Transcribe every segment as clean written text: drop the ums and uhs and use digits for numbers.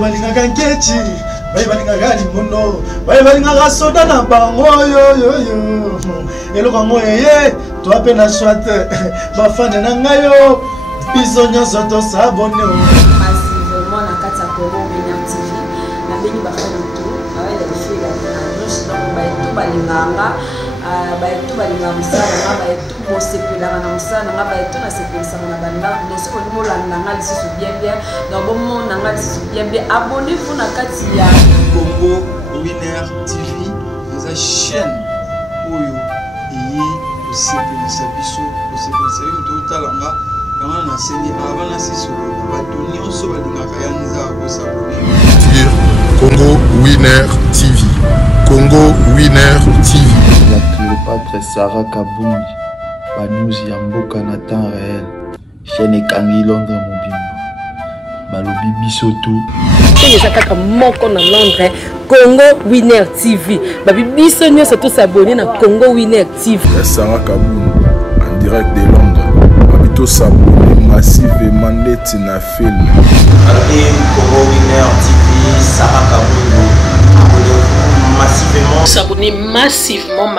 Balinga kankechi, balinga gali mono, balinga soda na bango yo. Elo kango yeye, to apena swate, ba fane na ngayo, biso nyonso to sabone o. Massivement na kati ya Congo Winner TV, na beni ba fane tout, avec les filles na noche donc ba tout balinganga, ba tout balinga musala, ba tout mosepela na musala, ba tout na sepelisa na banda, donc ce qu'on molanda nga lisusu bien donc bon mon nga lisusu bien abonnez-vous na kati ya Congo Winner TV, la chaîne oyo iyi osepelisa biso, osepelisa yo to talanga kama na seni abana siso bato nyonso balingaka ya nza ko s'abonner. Congo Winner TV. Congo Winner TV. La Cléopâtre Sarah Kabundi, Banouzi Yamboka na temps réel, chaîne Kangi Londres Mobimba, Balobi Bisoto. C'est ça kaka moko na Londres, Congo Winner TV. Babi biso nyonso to s'abonner na Congo Winner TV. Sarah Kabundi en direct de Londres. Babito s'abonner massivement net na film. Congo Winner TV, Sarah Kabundi. S'abonner massivement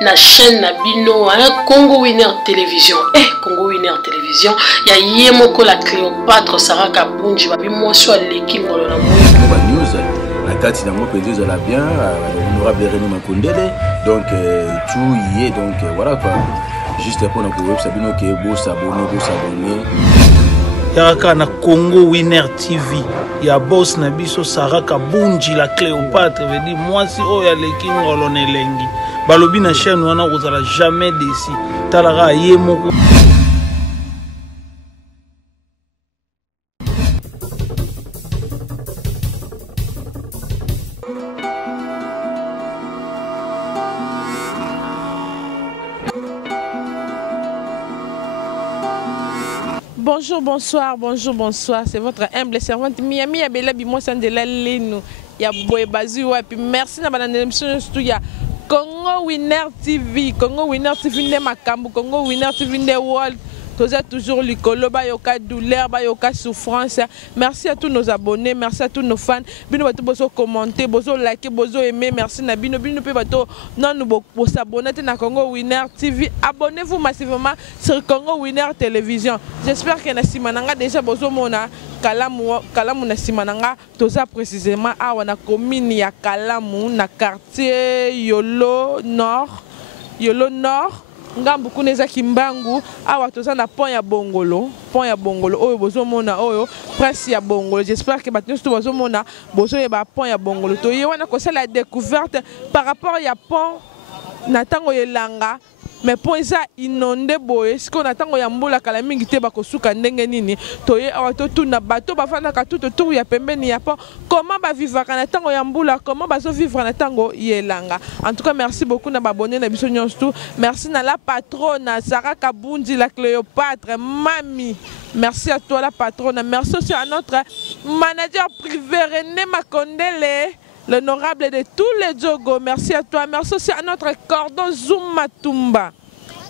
na chaîne Nabino Congo Winner Télévision. Congo Winner Télévision, ya yemoko la Cléopâtre Sarah Kabundi babi moso aleki ngolo na moi news la carte na mo pédé la bien honorable René Makondele donc tout y est donc voilà quoi juste pour na web sabino ke bo s'abonner Yaka na Congo Winner TV ya boss na biso Sarah Kabundi la Cléopâtre veut dire moi si o ya leki ngolo nelengi balobi na chaîne wana kozala jamais déçu talara yemoko. Bonjour, c'est votre humble servante Miami Abela Bimosan de la Leno. Ya Boy Bazu et puis merci na banane émission surtout ya Congo Winner TV, Congo Winner TV ne makambu, Congo Winner TV ne world. Vous êtes toujours likolo ba yoka douleur ba yoka souffrance. Merci à tous nos abonnés, merci à tous nos fans. Bino bato bozo commenter, bozo liker, bozo aimer. Merci na bino pe bato non nous s'abonner na Congo Winner TV. Abonnez-vous massivement sur Congo Winner Télévision. J'espère que na simananga déjà bozo mona kalamu na simananga toza précisément awa na commune ya Kalamu na quartier Yolo Nord. Ngambu kuneza kimbangu awa toza na pont ya Bongolo oyo bozo mona oyo prince ya Bongolo. J'espère que bato tout bozo mona bozo yeba pont ya Bongolo to yewana ko la découverte par rapport ya pont na tango yelanga mais pont eza inondé boye siko na tango ya mbula kala mingi te bakosuka ndenge nini toye awa to tuna bato bafanda ka tout autour ya pembeni ya pont comment ba vivre na tango ya mbula comment bazo vivre na tango yelanga. En tout cas merci beaucoup na babonné na biso nyonso. Merci na la patronne Sarah Kabundi la Cléopâtre mami. Merci à toi la patronne. Merci aussi à notre manager privé René Makondele, l'honorable de tous les Djogo. Merci à toi. Merci aussi à notre cordon Zoumatumba.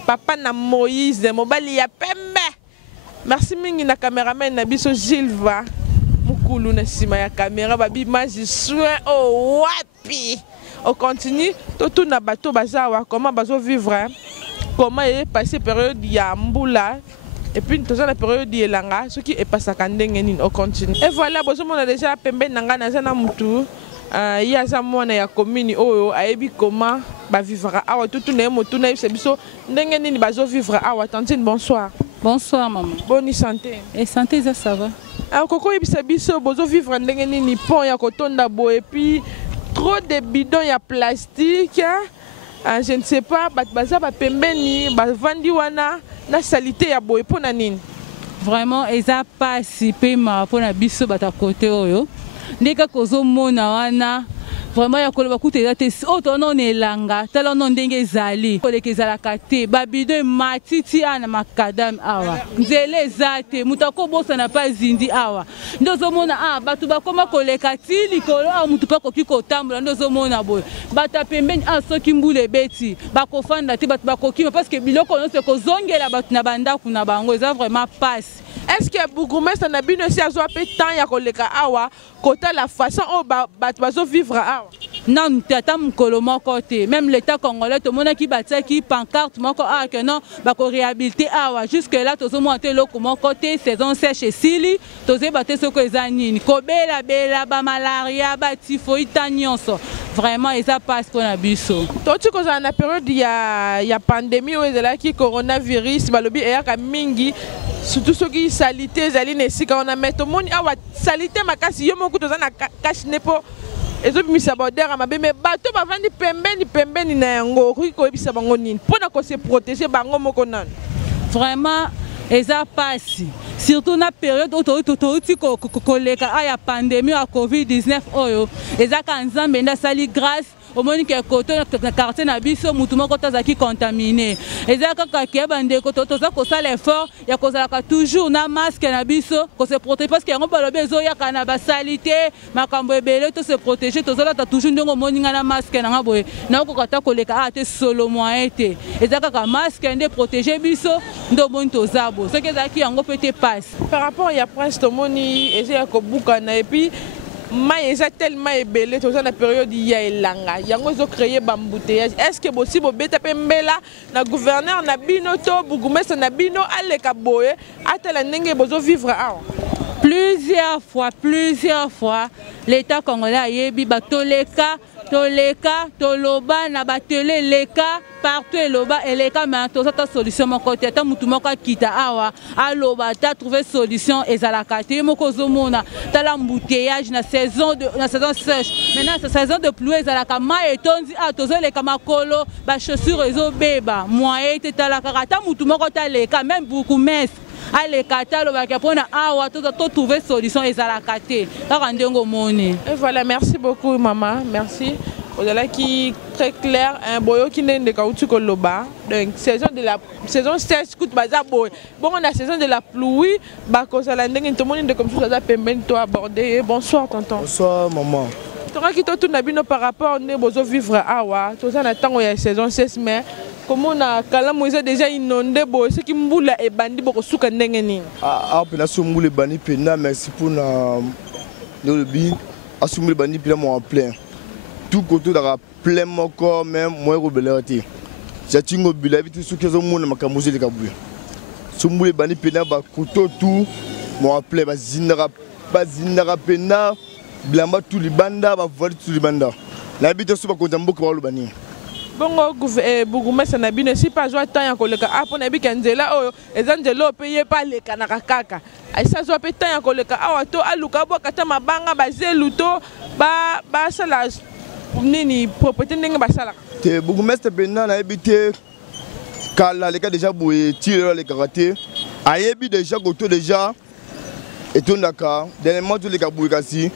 Papa na Moïse, Mobali ya Pembe. Merci mingi na caméraman na biso Gilva. Mukulu na sima ya caméra babi maji soin oh wapi. On continue tout na bateau bazawa comment bazo vivre. Comment est passé période ya mbula. Et puis nous avons la période yelanga ce qui est passé à ndenge on continue. Et voilà bozo mona déjà Pembe nanga na zana mutu. Il y a ça mona ya commune oyo ayebi comment ba vivre awa tout na motu na biso ndenge nini bazo vivre awa. Tantine bonsoir. Bonsoir maman. Bonne santé. Et santé ça va. Alors koko yebisa biso bozo vivre ndenge nini pont ya kotonda bo et puis trop de bidons ya plastique. Je ne sais pas baza ba pembeni ba vandi wana na salité ya boye pona nini. Vraiment eza pas si pe ma pona biso bata côté oyo. Ndeka kozo mona wana vraiment ya koloba kuta te oto non elanga tala non ndenge ezali koleka ezalaka te babido matiti ana makadam awa nzele ezate mutu akobosana pa zindi awa nde ozomona bato bakoma koleka ti likolo awa mutu mpe akoki kotambola nde ozomona boye bato pembeni soki mbula ebeti bakofanda te bato bakokima parce que biloko nyonso ekozongela bato na bandako na bango eza vraiment passe. Est-ce que bourgmestre na bino si azwa pe temps ya koleka awa kota la façon o bato bazo vivre awa? Non, tata mukolo moko te. Même l'état congolais to mona ki batia ki pancarte moko que non bako réhabiliter awa jusque là tozo monter loko moko te saison sèche sili tozo baté soko eza nini kobela bela ba malaria ba typhoïde nyonso vraiment eza passe pour na biso. Toti ko za na période ya pandémie o ezala ki coronavirus balobi eyaka mingi surtout soki salité ezali na esika on a mettre moni awa salité makasi yo moko toza na cache nepo ezobimisa bodera mabe me bato bavandi pembeni na yango okoki koyebisa bango nini mpona kose protéger bango moko nani? Vraiment eza pasi surtout na période touti koleka aya pandémie ya covid-19 oyo ezaka nzambe nde asali grâce omoni ke koto na quartier na biso mutu moko tazaki contaminé eza kaka ke bandeko toza kosala effort ya kozalaka toujours na masque na biso kose protéger parce que yango balobi ezoyaka na basalite makambo ebele to se protéger tozolata toujours ndenge omoni nga na masque nanga boye nakoka ta koleka te solo moyen te eza kaka masque nde protéger biso ndo omoni toza bo soki ezalaki yango mpe te passe par rapport ya prince tomoni eza ya kobukana et puis mai eza tellement ebele toza na période ya elanga yango ezo créer bambouteillage. Est-ce que bosi bobeta pe mbela na gouverneur na bino to bourgmestre na bino aleka boye atala ndenge bozo vivre awa? Plusieurs fois l'état congolais ayebi batoleka toloba na batele leka partout eloba eleka mais toza ta solution moko te ata mutu moko akita awa aloba ta trouver solution ezalaka te moko zomona tala embouteillage na saison sèche maintenant sa saison de pluie ezalaka mai etondi tozoleka makolo ba chaussure ezobeba moyen te tala kaka ata mutu moko taleka même bourgmestre aleka talobaka mpona awa to trouver solution ezalaka te kaka ndenge omoni. Et voilà, merci beaucoup maman, merci. Au-delà qui très clair un boyo qui n'est de kautu koloba donc saison sèche coûte baza boy bon on a saison de la pluie ba ko sala ndenge tout le monde de comme ça pembeni to aborder. Bonsoir tonton. Bonsoir maman. Tonga ki to tout na bino par rapport ne bozo vivre awa to ça na tango ya saison sèche mais comment na kala moise déjà inondé boy ce qui mbula e bandi boko suka ndenge nini pena so mbula bandi pena merci pour na le bi asumule bandi pena mo en plein tout côté dans plein mon corps même moi rebelleté jatingo bila bitu suki zo mona makamuzi likabuya sumbule bandi pena ba couteau tout mo en plein bazinara pena blamba tout libanda ba voler tout libanda na bitu so ba kontamboka ba lobani bongo bourgmestre na bino si pas joa temps ya koleka apona bika nzela oyo eza nzela opeye pa leka na kakaka aisa joa pe temps ya koleka awa to aluka boka ta mabanga bazelu to ba sala nini propriété ndenge basala te bourgmestre pena na ebité kala leka déjà boye tire le karaté ayebi déjà goto déjà etondaka dernièrement to leka boye kasi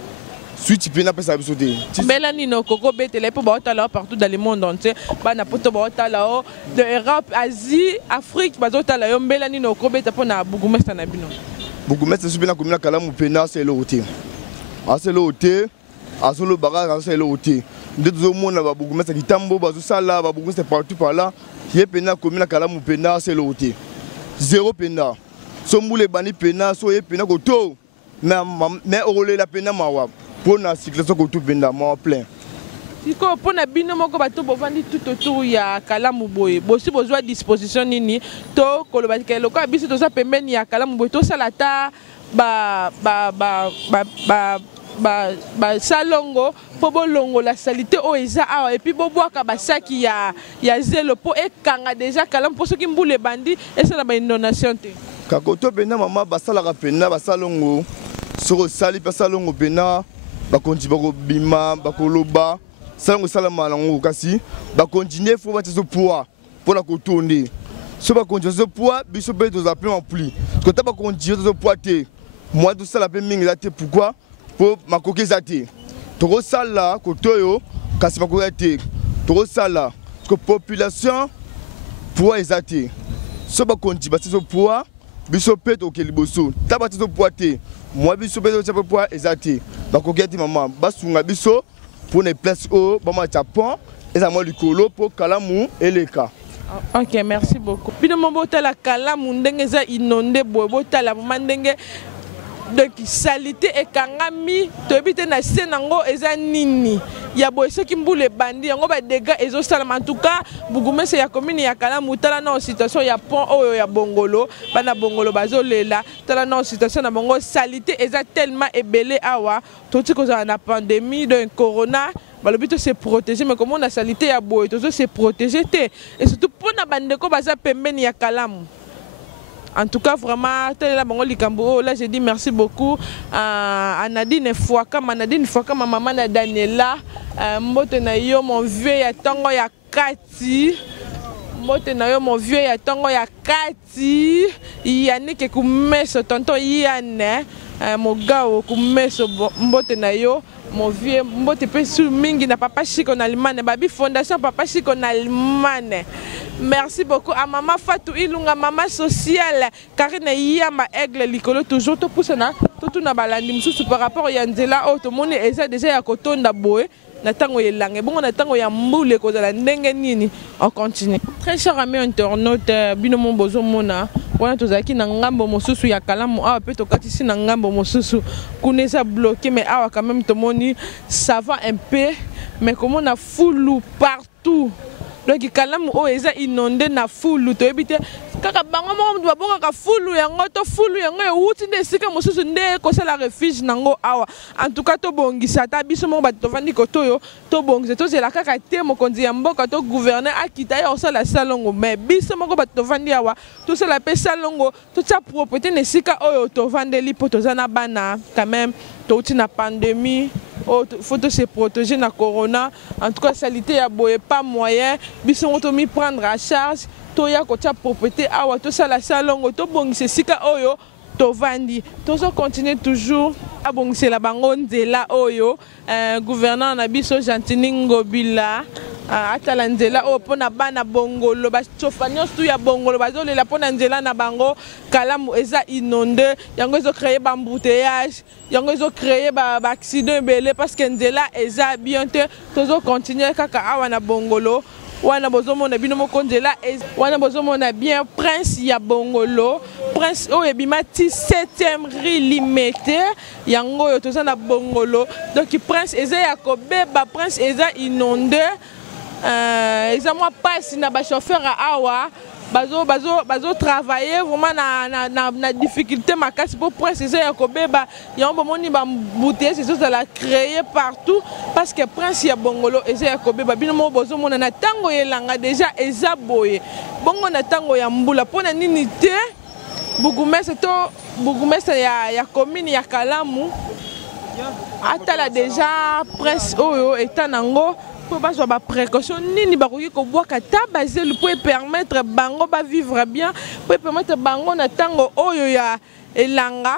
suite pena pesa bisoté bela nino koko betele po baotala partout dans le monde entier bana poto baotala o de Europe Asie Afrique bazotala yo bela nino ko beta po na bourgmestre na bino bourgmestre subina komina kala mu pena c'est le hoté aselo hoté asolo baga c'est le hoté ndezo mona ba bourgmestre kitambo bazosala ba bourgmestre partout par là ye pena komina kala mu pena c'est le hoté zéro pena sombule bani pena so ye pena ko to mais orole la pena mawa pour la circulation que tout vient en plein. Si pour na bino moko bato bovandi tout autour ya kalamu boye bosi bozwa disposition nini to koloba ke loko biso to sa pembeni ya kalamu boye to salata ba salongo po bolongo la salité o eza awa et puis bobwaka basaki ya zelo po ekanga déjà kalamu po soki mbule bandi esa na ba inondation te kakoto pena mama basala pena basalongo soko sali pasalongo pena bakonti bakobima bakoloba salongo salama nango kasi bakontinue fo batiso poids pour la kotonde so bakontinue so poids biso pe to za plein ampli kota bakontinue so poids te moi tout ça la pe mingi la te pourquoi pour makoke za te tokosala kotoyo kasi bakoya te tokosala que population poids eza te so bakonti batiso poids biso pe tokeli boso ta batiso poids te moi biso pe tokeli poids eza te bakoya te maman basunga biso pour les places au bamatia pont eza moi likolo pour kalamu eleka. Ok, merci beaucoup. Bino mobota la kalamu ndenge za inondé bota la mandenge donc salité et kangami to ebite na senango eza nini ya boye soki mbule bandi yango ba dégâts ezo sala en tout cas bugumese ya commune ya kalamu tala na situation ya pont oyo ya bongolo bana bongolo bazolela tala na situation na bongo salité eza tellement ebele awa toti kozala na pandémie de corona balobi to se protéger mais comment la salité ya boye to se protéger te et surtout pona bandeko baza pembeni ya kalamu. En tout cas, vraiment, là, je dis merci beaucoup à Nadine Fouakama, ma maman Daniela, mbote na yo mon vieux ya tango ya Kati, mbote na yo mon vieux ya tango ya Kati, Yannick kumeso tonton Yann, mogao kumeso mbote na yo. Mon vieux, mbote pe sou mingi na papa Chiko na Allemagne, babi fondation papa Chiko na Allemagne. Merci beaucoup à maman Fatou Ilunga, maman sociale, Karine Yama Aigle Likolo, toujours tout pour ça, tout na balandi mususu par rapport à Nzela, oh tout le monde est déjà ya kotonda boé. Natango yelange bon natango ya mbule ko za ndenge nini on continue. Très cher ami internaute bino mon bozo mona wana tozaki na ngambo mosusu ya kalamu awa pe tokatisi na ngambo mosusu kuneza bloqué mais awa quand même tout moni ça va un peu mais comment on a foulou partout donc kalamu o eza inondé na foulou to ebite kaka bango mo babonga ka foulou yango to foulou yango euti nde sika mosusu nde ko sala refuge nango awa en tout cas to bongisa ta biso mo bato vandi ko toyo to bongisa to zela kaka te mokonzi ya mboka to gouverneur akita ya osala salongo mais biso moko bato vandi awa to sala pe salongo to tsa propriété ne sika oyo to vandeli po to zana bana quand même to uti na pandémie. Il faut se protéger na corona. En tout cas, salité ya boye pas moyen. Biso moto mi prendre à charge. To ya ko tia propriété awa to sala salongo to bongise sika oyo to vandi. To so continue toujours a bongise la bango nzela oyo. Gouverneur na biso Gentini Ngobila. Atala nzela oyo pona bana bongolo ba chofanyo stu ya bongolo bazolela pona nzela na bango kalamu eza inondé yango ezo créer ba embouteillage yango ezo créer ba accident belé parce que nzela eza bien te tozo continuer kaka awa na bongolo wana bozomona bino moko nzela wana bozomona bien prince ya bongolo prince oyo ebimati 7e rue limité yango oyo toza na bongolo donc prince eza ya kobeba prince eza inondé. Ils ont passé na ba chauffeur awa bazo travailler vraiment na difficulté makasi pour préciser ya kobeba yango moni ba bouteille c'est ça la créer partout parce que prince ya bongolo eza ya kobeba bino mo bozo mona na tango yelanga déjà eza boye bongo na tango ya mbula pona nini te bugumese ya commune ya Kalamu atala déjà prince oyo etanango pour avoir des précautions, ni bakoki ko boka ta basel pour permettre bango ba vivre bien, pour permettre bango na tango oyo ya elanga,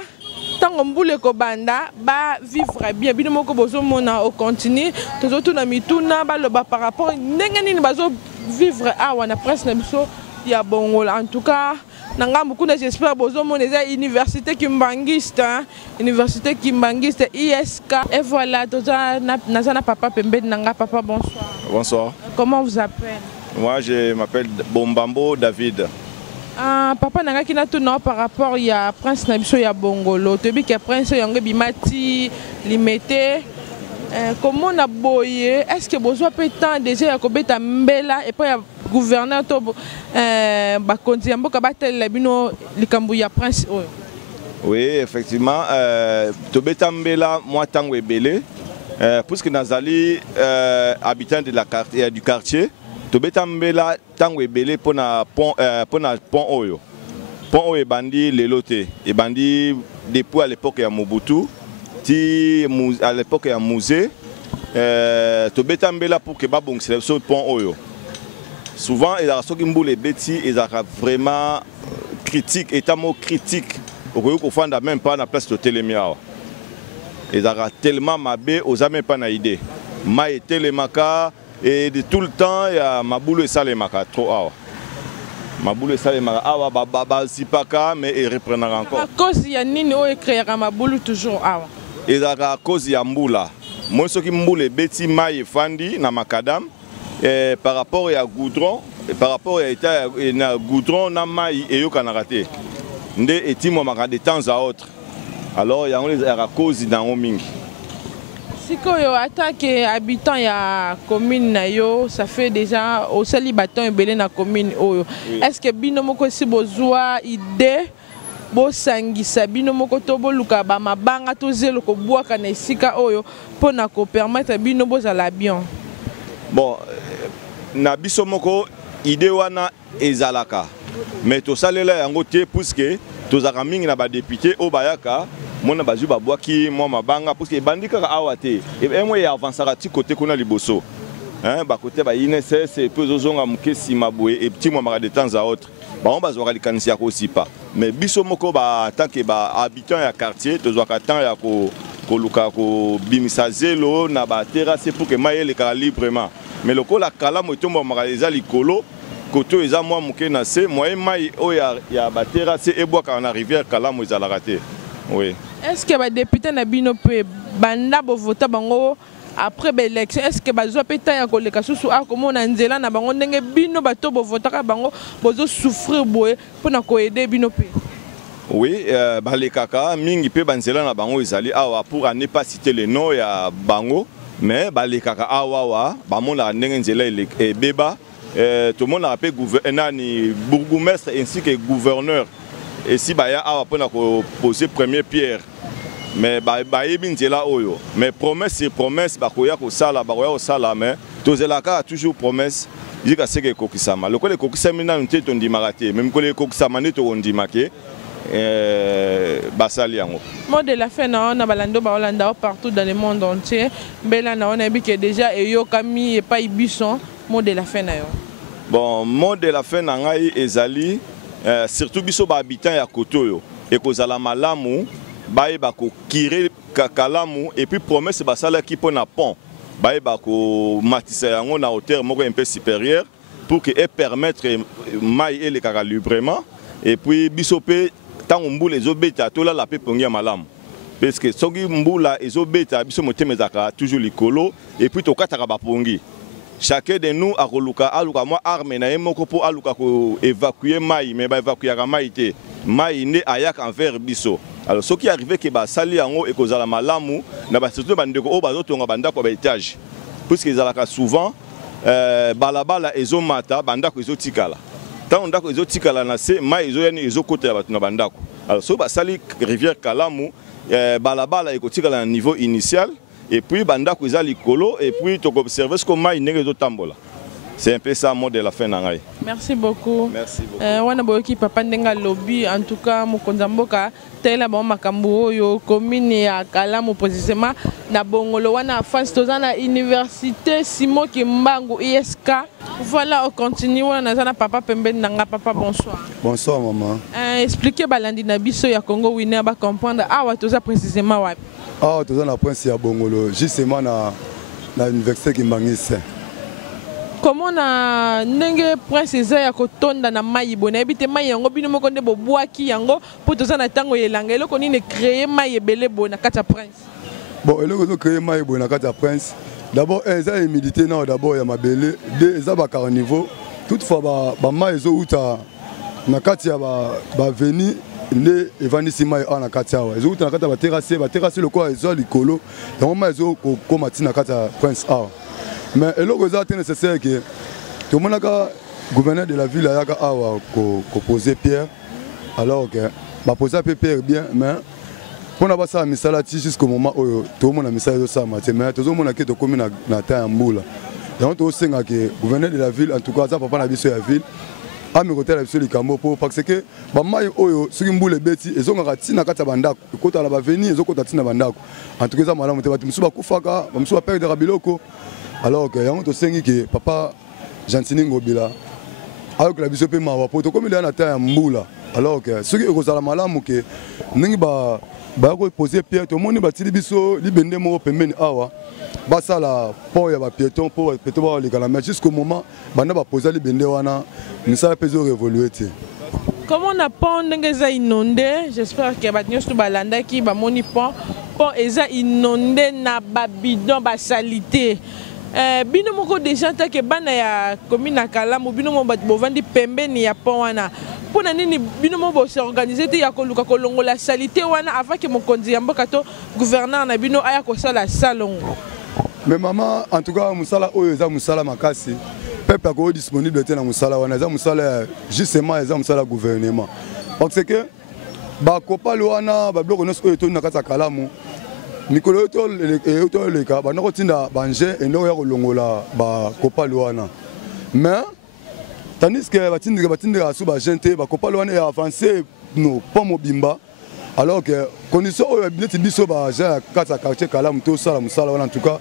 tango mbule ko banda ba vivre bien. Bino moko bozo mona au continue, tozo tuna mituna ba lo ba par rapport ndenge nini bazo vivre awa na presse na biso ya bongola. En tout cas, nanga mukuna j'espère bozo mona eza université kimbangiste, université kimbangiste ISK. Et voilà, toza nazana papa pembe nanga papa bonsoir. Bonsoir. Comment vous appelez? Moi je m'appelle Bombambo David. Papa nanga kina tout non par rapport ya prince na biso ya bongolo. Tobi ke prince yango bimati limité. Comment on a boyé? Est-ce que besoin peut temps déjà ya kobeta mbela et puis ya gouverneur to ba konzi mboka batel la bino likambu ya prince oyo? Oui, effectivement, tobeta mbela moi tango ebele puisque nazali habitant de la quartier du quartier tobeta mbela tango ebele pona pont oyo. Pont oyo ebandi lelote, ebandi depuis à l'époque ya Mobutu. À l'époque ya musée tobeta mbela pour que babong sur pont oyo souvent il y a ceux qui mboule beti ils a vraiment critique état mot critique au ko fanda même pas na place de télémia ezalaka tellement mabe oza même pas na idée mai etelemaka et de tout le temps ya mabulu esalemaka trop awa mabulu esalemaka awa bazipaka mais ereprenaka encore à cause ya nini oyo ekreaka mabulu toujours awa ezalaka à cause ya mbula moi soki mbula ebeti mai efandi na makadam par rapport à goudron par rapport à état na goudron na mai eyokanaka te nde etimwamaka de temps à autre alors yango ezalaka cause nango mingi sikoyo atake habitant ya commune na yo ça fait déjà osali baton ebele na commune oyo est-ce que bino moko si bozwa idée bosangisa bino moko to boluka bamabanga to zelo kobwaka na esika oyo mpona kopermettre bino bozala bien bon na biso moko idée wana ezalaka mais tosalela yango te puisque tozalaka mingi na badepute oyo bayaka mona bazwi babwaki mwa mabanga puisque ebandi kaka awa te emwe ya avansaka ti kote kuna liboso bakote ba INSS epe ozozonga moke nsima boye etimwamaka de temps à autre bango bazwaka likanisi ya kosipa mais biso moko tanke bahabitant ya quartier tozwaka temps ya koluka kobimisa zelo na baterrasse pour que mai elekaka librement mais lokola kalamu etombamaka eza likolo koto eza mwa moke na se moyen mai oyo ya baterrasse ebwakaka na rivière kalamu ezalaka te oui. Est-ce que badepute na bino mpe banda bovota bango après l'élection est-ce que bazwa peta ya koleka susu akomona nzela na bango ndenge bino bato bovotaka bango bozo souffrir boye mpona koede bino mpe oui balekaka mingi mpe banzela na bango ezali awa pour ne pas citer le nom ya bango mais balekaka awawa bamonaka ndenge nzela ebeba tomonaka mpe nani bourgmestre ainsi que gouverneur esi baya awa mpona koposer première pierre mais bayebi nzela oyo mais promesse sur promesse bakoya kosala mais tozelaka toujours promesse yika seke ekokisama lokola ekokisami nanu te tondimaka te me mikolo ekokisama nde tokondima ke basali yango. Mot de la fin na balando baolanda partout dans le monde entier mbela na ona bike déjà eyokami epa ibison mot de la fin na yo. Bon mot de la fin na ngai ezali surtout biso ba habitant ya kotoyo ekozala malamu bayeba kokire kakalamu et puis promesse basalaki mpona pont bayeba komatisa yango na hauteur moko un peu supérieure pour que permettre mai elekaka librement et puis biso mpe ntango mbula ezobeta tolala mpe pongi ya malamu parce que soki mbula ezobeta biso motema ezalaka toujours likolo et puis tokataka bapongi chacun de nous aluka mwa arme na ye moko mpo aluka koévacue mai mais baévacuaka mai te mai nde ayaka envers biso. Alors ce qui arrive que basali yango ekozala malamu na surtout bandeko oyo bazotonga bandako ba étage puisque ezalaka souvent balabala ezomata bandako ezotikala ntango ndako ezotikala na se mai ezoyani ezokotela bato na bandako. Alors so basali rivière Kalamu balabala ekotikala na niveau initial et puis bandako eza likolo et puis tokobserve ce que mai ndenge ezotambola. C'est un peu ça mot de la fin nangai. Merci beaucoup. Merci beaucoup. Wana boyoki papa ndenga lobby en tout cas mokonza mboka tela ba makambo oyo commune ya Kalamu précisément na bongolo wana face tozana université Simon Kimbangu ISK. Voilà on continue wana zana papa pembeni nanga papa bonsoir. Bonsoir maman. Expliquez balandi na biso ya Congo winner ba comprendre awa toza précisément wapi. Awa toza na prince ya bongolo justement na université Kimbangise. Comment na ndenge prince eza ya kotonda na mai bona ebite mai yango bino moko nde bobwaki yango po toza na tango yelanga eloko nini créer mai ebele bona kata prince. Bon eloko zo créer mai bona kata prince d'abord eza humidité na d'abord ya mabele de eza ba carnivore toutefois ba mai ezo uta na kati ya ba veni nde evandisi mai na kati awa ezo uta na kati ya ba terrasse lokwa ezo likolo yango mai ezo kokoma tina kati ya prince awa. Mais eloko eza te nécessaire que tout le monde gouverneur de la ville a posé pierre alors que va poser pierre bien mais pour n'a pas ça misala jusqu'au moment où tout le monde a misala ça mais tout le monde a qui commis na temps mbula donc tout senga que gouverneur de la ville en tout cas ça papa na biso ya ville a mi côté la biso likambo pour parce que ba mai oyo soki mbula beti ezonga tina kata bandako kota la ba venir ezokota tina bandako en tout cas ça malamu te batu musuba kufaka musuba perdre biloko. Alors que yango to sengi que papa Jantini Ngobila avec la biso pe mawa poto comme il a na ta mbula alors que ceux qui ont malamu que ningi ba poser pierre tout monde batili biso libende mo pembeni awa basa la pont ya ba piéton pour peut-être voir les calamars jusqu'au moment bana ba poser libende wana nous ça peut évoluer. Comment on a pont ndengeza inondé, j'espère que batnyos to balanda ki ba moni pont eza inondé na ba bidon ba salité. Bino moko déjà tant que bana ya commune Kalamu bino mo bat bovandi pembeni ya pont wana. Pona nini bino mo bo se organiser te ya koluka kolongo la salité wana avant que mokonzi ya mboka to gouverneur na bino aya ko sala salongo. Mais maman en tout cas musala oyo eza musala makasi. Peuple est disponible dans Moussala, on a Moussala justement dans Moussala gouvernement. Parce que ba kopa luana ba bloc nos oyo na kata Kalamu Nicolas to le ka ba no tinda banje et no ya kolongola ba kopa luana. Mais tandis que batindira sous ba gente ba kopa luana est avancé no pas mobimba alors que condition oyo bileti biso ba ja kata quartier Kalamu to sala Moussala en tout cas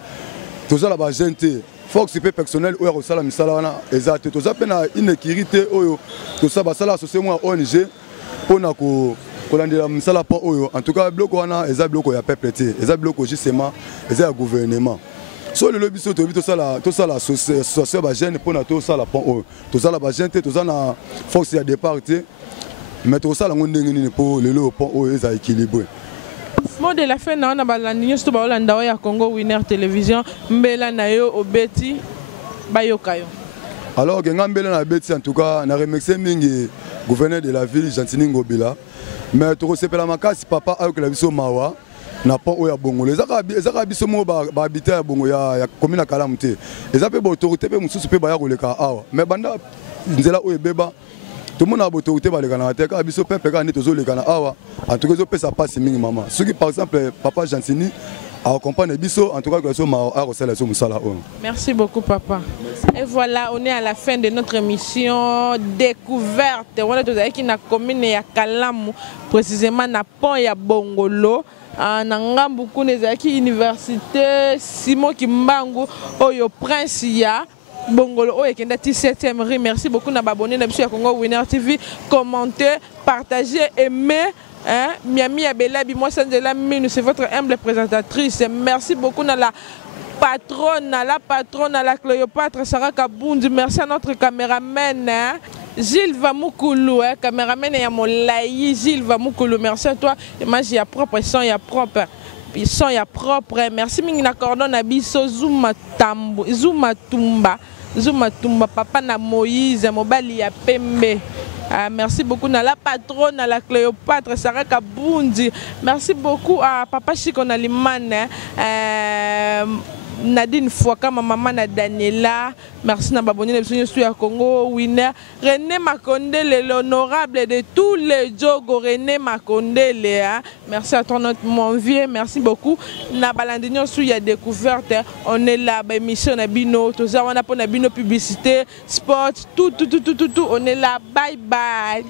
to sala ba gente faut que ce personnel oyo sala misala wana exact to za pena inéquité oyo to sa basala associé moi ONG pona ko kolandela misala pa oyo en tout cas bloko wana eza bloko ya peuple te eza bloko justement eza ya gouvernement so le lobby so to sala association ba jeune pona to sala pa oyo to sala ba jeune to za na force ya départ te mais to sala ngondenge nini po lelo pa oyo eza équilibré. Mot de la fin, on a balandi nyos to ba Holanda ya Congo Winner Télévision mbela na yo obeti bayokayo. Alors que ngambela na beti en tout cas na remercier mingi gouverneur de la ville Gentini Ngobila mais to resepela makasi papa ayo la biso mawa na pont oya Bongolo ezaka biso mo ba habiter ya Bongo ya commune Kalamu te ezape ba autorité pe mususu pe ba ya koleka awa mais banda nzela oyo beba tout le monde a autorité pour les Canadiens. Quand ils sont peuple quand ils sont les Canadiens, en tout cas ils ça passe mingi maman. Ceux qui par exemple papa Gentini accompagne biso en tout cas que sont à recela sur musala. Merci beaucoup papa. Merci. Et voilà, on est à la fin de notre émission découverte. On est tous qui na commune ya Kalamu précisément na pont ya Bongolo. Na ngambu kuna qui université Simon Kimbangu oyo prince ya Bongolo Oyekenda 17e rue. Merci beaucoup na abonné na biso ya Congo Winner TV, commentez, partagez, aimez. Miami Abelabi, moi Sanjela Minu, c'est votre humble présentatrice. Merci beaucoup na la patronne, la Cléopâtre Sarah Kabundi. Merci à notre caméraman Gilles Vamoukoulou, caméraman et à mon laï Gilles Vamoukoulou. Merci à toi. Image ya propre, son ya propre. Ils sont ya propre. Merci Mingina Cordon Abiso Zuma Tumba papa na Moïse Mobali ya Pembe. Merci beaucoup à la patronne, à la Cléopâtre Sarah Kabundi. Merci beaucoup à papa Chikona Limane, Nadine Fouaka, ma maman Daniela. Merci na baboni na biso ya Congo Winner. René Makondele, l'honorable de tous les Djogo, René Makondele. Merci à toi mon vieux, merci beaucoup. Na balandinyo sou ya découverte, on est là, ba émission na bino, tout ça on a pour na bino publicité, sport, tout, on est là. Bye bye.